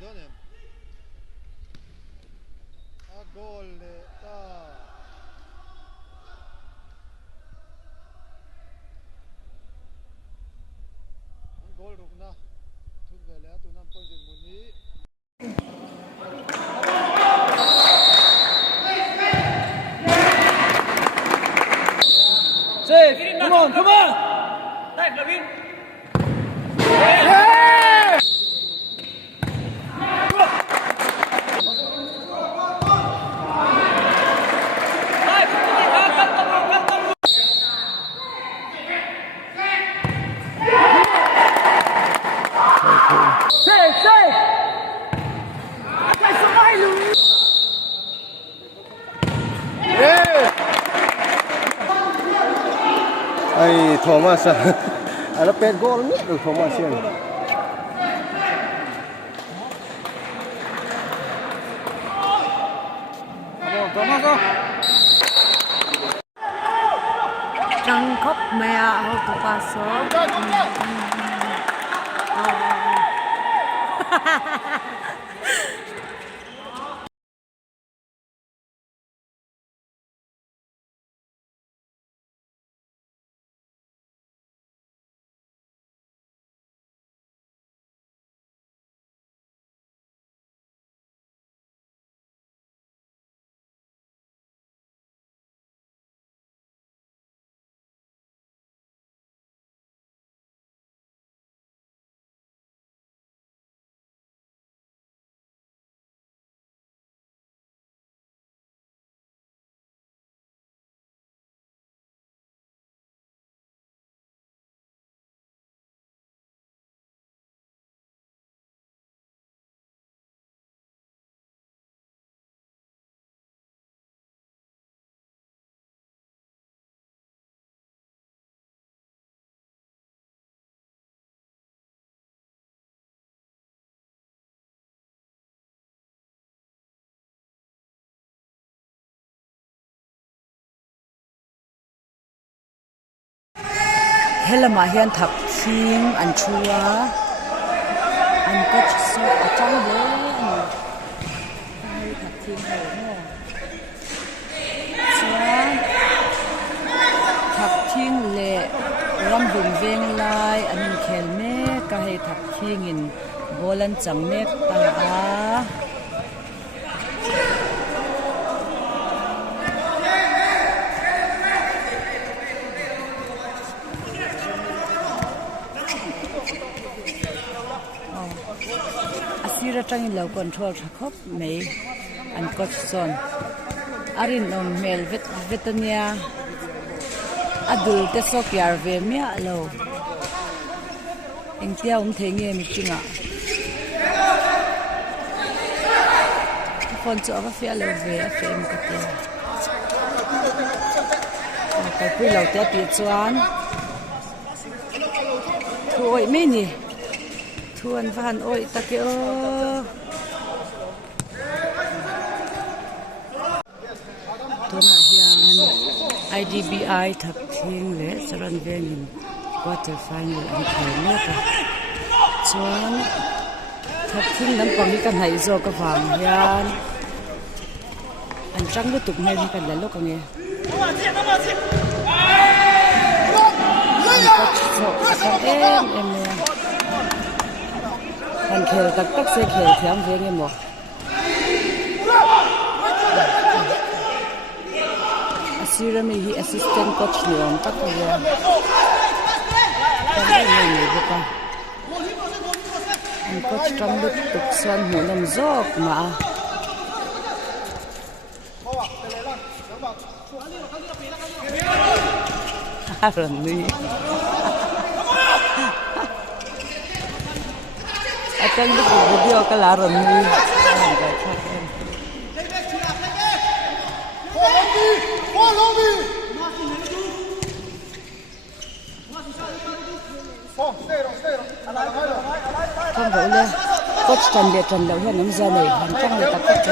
này đó nè. Goal le ta. Goal rukna. Thut về le tu nam point din muni. Save! Come on, come on! Thanks, Lavin! Save, save! That's the way, Louis! Ai Thomas à? Nó pet goal nhất được Thomas xem. Thomas ơi! Trăng khóc mẹ hậu tụ ba số. Khelh mà hiền thập thiên anh chua anh có số ở trong đấy anh thập thiên hổ nè chua thập thiên lệ ram vùng ven lai anh Khelh mẹ cái hệ thập thiên in bolan chẳng mẹ ta Asira tangin law control thakop mai an coach son arin om mel vetania adul te sok yar ve mia lo engtia thengi mi chinga phone chu ava fia lo ve a fem ka te ka pui lo te ti chuan thoi me ni thuan van oi take o tuna hian IDBI thak thing le saran venin quarter final an Khelh me ka chuan thak thing lampang hi kan hai zo ka wang hian an tang lu tuk mai hi kan la lo ka nge em anh Khelh tắc tắc sẽ Khelh thiam về nghe mò asira mi hi assistant coach ni om tắc rồi cái này này được không anh coach trong lúc tục xuân mùa năm gió mà rồi đi Akan lu video ka laron ni. Không vậy lên. Coach Trần Liệt Trần Lâu hiện nắm ra này, hắn trong người ta coach.